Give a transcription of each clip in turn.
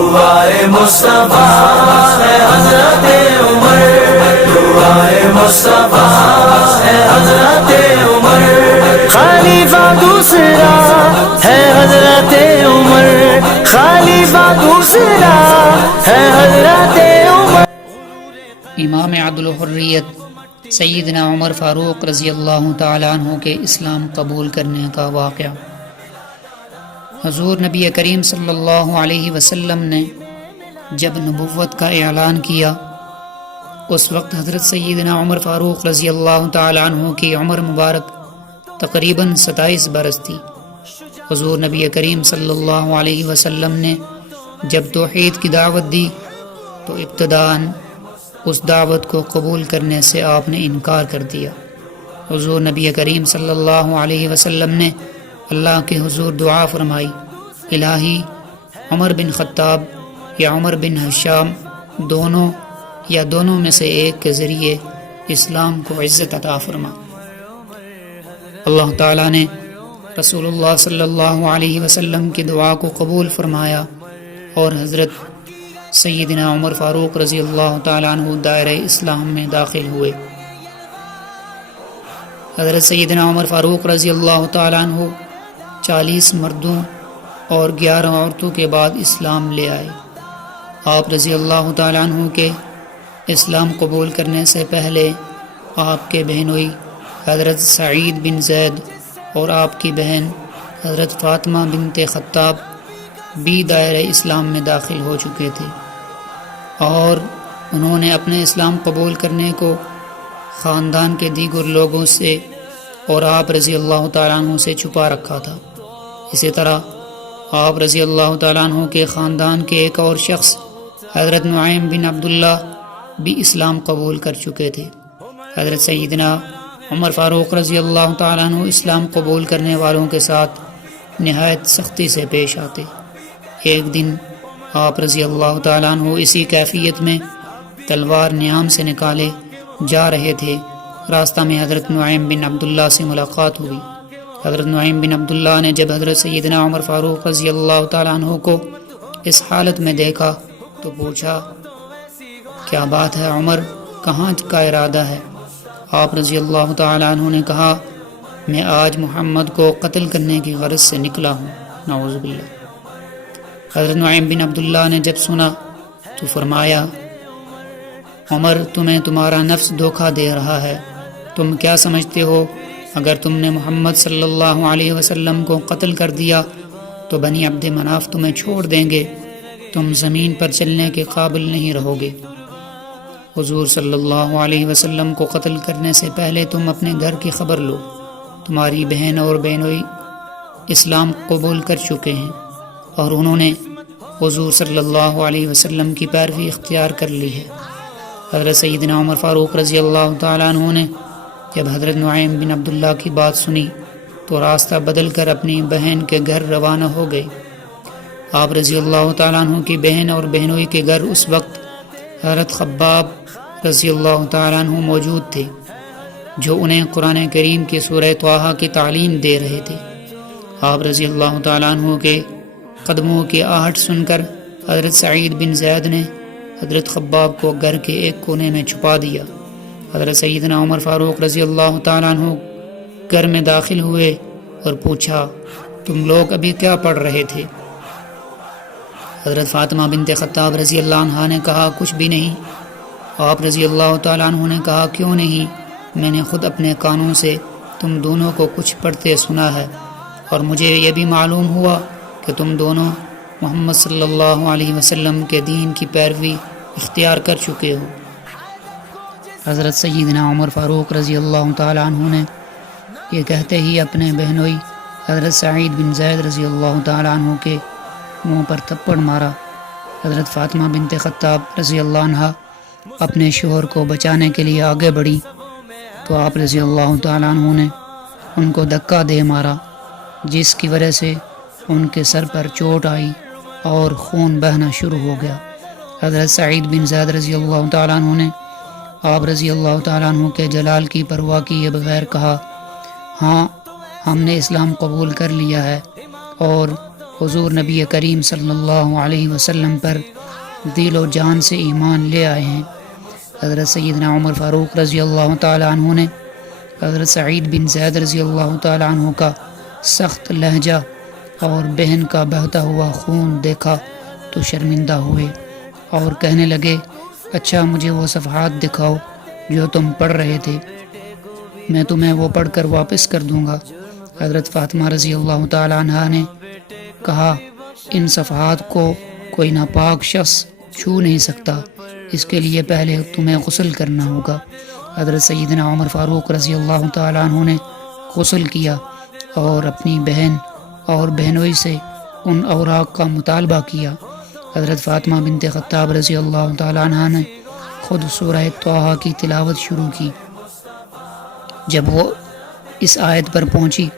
دعائے مصطفیٰ ہے حضرت عمر، دعائے مصطفیٰ ہے حضرت عمر، خلیفہ دوسرا ہے حضرت عمر، خلیفہ دوسرا ہے حضرت عمر۔ امام عدل و حریت سیدنا عمر فاروق رضی اللہ تعالیٰ عنہ کے اسلام قبول کرنے کا واقعہ۔ حضور نبی کریم صلی اللہ علیہ وسلم نے جب نبوت کا اعلان کیا، اس وقت حضرت سیدنا عمر فاروق رضی اللہ تعالیٰ عنہ کی عمر مبارک تقریباً 27 برس تھی۔ حضور نبی کریم صلی اللہ علیہ وسلم نے جب توحید کی دعوت دی تو ابتداءً اس دعوت کو قبول کرنے سے آپ نے انکار کر دیا۔ حضور نبی کریم صلی اللہ علیہ وسلم نے اللہ کے حضور دعا فرمائی، الہی عمر بن خطاب یا عمر بن ہشام دونوں یا دونوں میں سے ایک کے ذریعے اسلام کو عزت عطا فرما۔ اللہ تعالیٰ نے رسول اللہ صلی اللہ علیہ وسلم کی دعا کو قبول فرمایا اور حضرت سیدنا عمر فاروق رضی اللہ تعالیٰ عنہ دائرہ اسلام میں داخل ہوئے۔ حضرت سیدنا عمر فاروق رضی اللہ تعالیٰ عنہ 40 مردوں اور 11 عورتوں کے بعد اسلام لے آئے۔ آپ رضی اللہ تعالیٰ عنہ کے اسلام قبول کرنے سے پہلے آپ کے بہنوئی حضرت سعید بن زید اور آپ کی بہن حضرت فاطمہ بنت خطاب بھی دائرہ اسلام میں داخل ہو چکے تھے، اور انہوں نے اپنے اسلام قبول کرنے کو خاندان کے دیگر لوگوں سے اور آپ رضی اللہ تعالیٰ عنہ سے چھپا رکھا تھا۔ اسی طرح آپ رضی اللہ تعالیٰ عنہ کے خاندان کے ایک اور شخص حضرت نعیم بن عبداللہ بھی اسلام قبول کر چکے تھے۔ حضرت سیدنا عمر فاروق رضی اللہ تعالیٰ عنہ اسلام قبول کرنے والوں کے ساتھ نہایت سختی سے پیش آتے۔ ایک دن آپ رضی اللہ تعالیٰ عنہ اسی کیفیت میں تلوار نیام سے نکالے جا رہے تھے۔ راستہ میں حضرت نعیم بن عبداللہ سے ملاقات ہوئی۔ حضرت نعیم بن عبداللہ نے جب حضرت سیدنا عمر فاروق رضی اللہ تعالیٰ عنہ کو اس حالت میں دیکھا تو پوچھا، کیا بات ہے عمر، کہاں کا ارادہ ہے؟ آپ رضی اللہ تعالیٰ عنہ نے کہا، میں آج محمد کو قتل کرنے کی غرض سے نکلا ہوں، نعوذ باللہ۔ حضرت نعیم بن عبداللہ نے جب سنا تو فرمایا، عمر تمہیں تمہارا نفس دھوکہ دے رہا ہے، تم کیا سمجھتے ہو اگر تم نے محمد صلی اللہ علیہ وسلم کو قتل کر دیا تو بنی عبد مناف تمہیں چھوڑ دیں گے، تم زمین پر چلنے کے قابل نہیں رہو گے۔ حضور صلی اللہ علیہ وسلم کو قتل کرنے سے پہلے تم اپنے گھر کی خبر لو، تمہاری بہن اور بہنوئی اسلام قبول کر چکے ہیں اور انہوں نے حضور صلی اللہ علیہ وسلم کی پیروی اختیار کر لی ہے۔ حضرت سیدنا عمر فاروق رضی اللہ تعالیٰ عنہ نے جب حضرت نعیم بن عبداللہ کی بات سنی تو راستہ بدل کر اپنی بہن کے گھر روانہ ہو گئے۔ آپ رضی اللہ تعالیٰ عنہ کی بہن اور بہنوئی کے گھر اس وقت حضرت خباب رضی اللہ تعالیٰ عنہ موجود تھے، جو انہیں قرآن کریم کی سورہ طٰہٰ کی تعلیم دے رہے تھے۔ آپ رضی اللہ تعالیٰ عنہ کے قدموں کی آہٹ سن کر حضرت سعید بن زید نے حضرت خباب کو گھر کے ایک کونے میں چھپا دیا۔ حضرت سیدنا عمر فاروق رضی اللہ تعالیٰ عنہ گھر میں داخل ہوئے اور پوچھا، تم لوگ ابھی کیا پڑھ رہے تھے؟ حضرت فاطمہ بنت خطاب رضی اللہ عنہا نے کہا، کچھ بھی نہیں۔ آپ رضی اللہ تعالیٰ عنہ نے کہا، کیوں نہیں؟ میں نے خود اپنے کانوں سے تم دونوں کو کچھ پڑھتے سنا ہے، اور مجھے یہ بھی معلوم ہوا کہ تم دونوں محمد صلی اللہ علیہ وسلم کے دین کی پیروی اختیار کر چکے ہو۔ حضرت سیدنا عمر فاروق رضی اللہ تعالیٰ عنہ نے یہ کہتے ہی اپنے بہنوئی حضرت سعید بن زید رضی اللہ تعالیٰ عنہ کے منہ پر تھپڑ مارا۔ حضرت فاطمہ بنت خطاب رضی اللہ عنہا اپنے شوہر کو بچانے کے لیے آگے بڑھی تو آپ رضی اللہ تعالیٰ عنہ نے ان کو دھکا دے مارا، جس کی وجہ سے ان کے سر پر چوٹ آئی اور خون بہنا شروع ہو گیا۔ حضرت سعید بن زید رضی اللہ تعالیٰ عنہ نے آپ رضی اللہ تعالیٰ عنہ کے جلال کی پرواہ کیے بغیر کہا، ہاں ہم نے اسلام قبول کر لیا ہے اور حضور نبی کریم صلی اللہ علیہ وسلم پر دل و جان سے ایمان لے آئے ہیں۔ حضرت سیدنا عمر فاروق رضی اللہ تعالیٰ عنہ نے حضرت سعید بن زید رضی اللہ تعالیٰ عنہ کا سخت لہجہ اور بہن کا بہتا ہوا خون دیکھا تو شرمندہ ہوئے اور کہنے لگے، اچھا مجھے وہ صفحات دکھاؤ جو تم پڑھ رہے تھے، میں تمہیں وہ پڑھ کر واپس کر دوں گا۔ حضرت فاطمہ رضی اللہ تعالیٰ عنہ نے کہا، ان صفحات کو کوئی ناپاک شخص چھو نہیں سکتا، اس کے لیے پہلے تمہیں غسل کرنا ہوگا۔ حضرت سیدنا عمر فاروق رضی اللہ تعالیٰ عنہ نے غسل کیا اور اپنی بہن اور بہنوئی سے ان اوراق کا مطالبہ کیا۔ حضرت فاطمہ بنت خطاب رضی اللہ تعالیٰ عنہ نے خود سورہ طٰہٰ کی تلاوت شروع کی۔ جب وہ اس آیت پر پہنچی،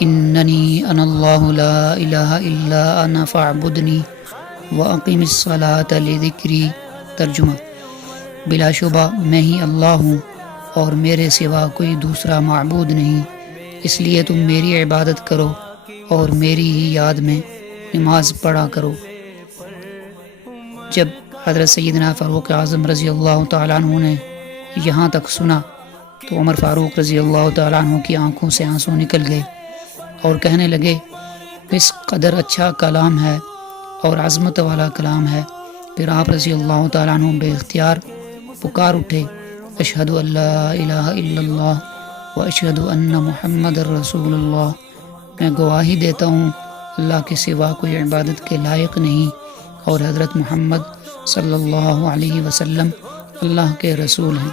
اننی انا اللہ لا الہ الا انا فاعبدنی واقم الصلاۃ لذکری، ترجمہ، بلا شبہ میں ہی اللہ ہوں اور میرے سوا کوئی دوسرا معبود نہیں، اس لیے تم میری عبادت کرو اور میری ہی یاد میں نماز پڑھا کرو۔ جب حضرت سیدنا فاروق اعظم رضی اللہ تعالیٰ عنہ نے یہاں تک سنا تو عمر فاروق رضی اللہ تعالیٰ عنہ کی آنکھوں سے آنسو نکل گئے اور کہنے لگے، اس قدر اچھا کلام ہے اور عظمت والا کلام ہے۔ پھر آپ رضی اللہ تعالیٰ عنہ بے اختیار پکار اٹھے، اشہد ان لا الہ الا اللہ و اشہد ان محمد رسول اللہ، میں گواہی دیتا ہوں اللہ کے سوا کوئی عبادت کے لائق نہیں اور حضرت محمد صلی اللہ علیہ وسلم اللہ کے رسول ہیں۔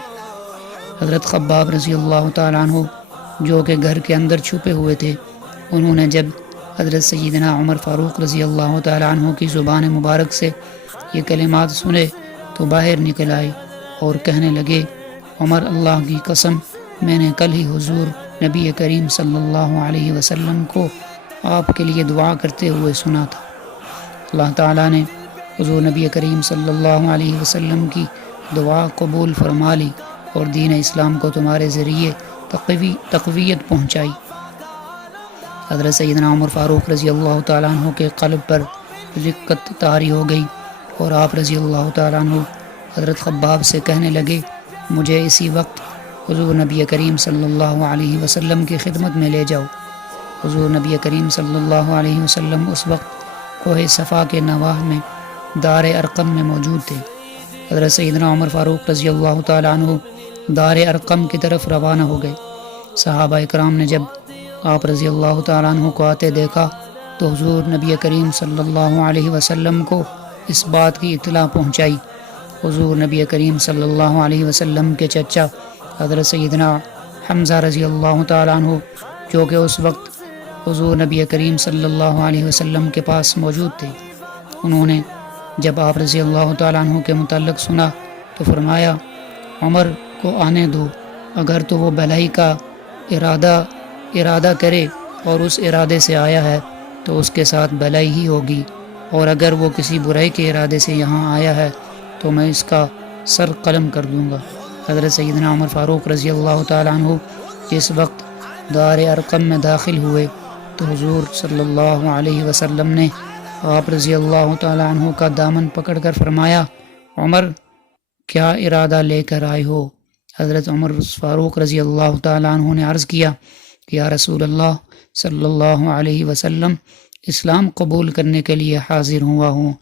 حضرت خباب رضی اللہ تعالیٰ عنہ جو کہ گھر کے اندر چھپے ہوئے تھے، انہوں نے جب حضرت سیدنا عمر فاروق رضی اللہ تعالیٰ عنہ کی زبان مبارک سے یہ کلمات سنے تو باہر نکل آئے اور کہنے لگے، عمر، اللہ کی قسم، میں نے کل ہی حضور نبی کریم صلی اللہ علیہ وسلم کو آپ کے لیے دعا کرتے ہوئے سنا تھا۔ اللہ تعالیٰ نے حضور نبی کریم صلی اللہ علیہ وسلم کی دعا قبول فرما لی اور دین اسلام کو تمہارے ذریعے تقویت پہنچائی۔ حضرت سیدنا عمر فاروق رضی اللہ تعالیٰ عنہ کے قلب پر رقت طاری ہو گئی اور آپ رضی اللہ تعالیٰ عنہ حضرت خباب سے کہنے لگے، مجھے اسی وقت حضور نبی کریم صلی اللہ علیہ وسلم کی خدمت میں لے جاؤ۔ حضور نبی کریم صلی اللہ علیہ وسلم اس وقت کوہ صفا کے نواح میں دار ارقم میں موجود تھے۔ حضرت سیدنا عمر فاروق رضی اللہ تعالیٰ عنہ دار ارقم کی طرف روانہ ہو گئے۔ صحابہ اکرام نے جب آپ رضی اللہ تعالیٰ عنہ کو آتے دیکھا تو حضور نبی کریم صلی اللہ علیہ وسلم کو اس بات کی اطلاع پہنچائی۔ حضور نبی کریم صلی اللہ علیہ وسلم کے چچا حضرت سیدنا حمزہ رضی اللہ تعالیٰ عنہ جو کہ اس وقت حضور نبی کریم صلی اللہ علیہ وسلم کے پاس موجود تھے، انہوں نے جب آپ رضی اللہ تعالیٰ عنہ کے متعلق سنا تو فرمایا، عمر کو آنے دو، اگر تو وہ بھلائی کا ارادہ کرے اور اس ارادے سے آیا ہے تو اس کے ساتھ بھلائی ہی ہوگی، اور اگر وہ کسی برائی کے ارادے سے یہاں آیا ہے تو میں اس کا سر قلم کر دوں گا۔ حضرت سیدنا عمر فاروق رضی اللہ تعالیٰ عنہ جس وقت دار ارقم میں داخل ہوئے تو حضور صلی اللہ علیہ وسلم نے آپ رضی اللہ تعالیٰ عنہ کا دامن پکڑ کر فرمایا، عمر، کیا ارادہ لے کر آئے ہو؟ حضرت عمر فاروق رضی اللہ تعالیٰ عنہ نے عرض کیا کہ یا رسول اللہ صلی اللہ علیہ وسلم، اسلام قبول کرنے کے لیے حاضر ہوا ہوں۔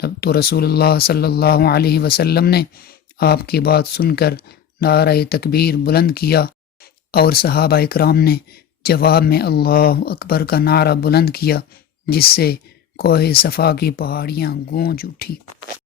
تب تو رسول اللہ صلی اللہ علیہ وسلم نے آپ کی بات سن کر نعرہ تکبیر بلند کیا اور صحابہ اکرام نے جواب میں اللہ اکبر کا نعرہ بلند کیا، جس سے کوہ صفا کی پہاڑیاں گونج اٹھی۔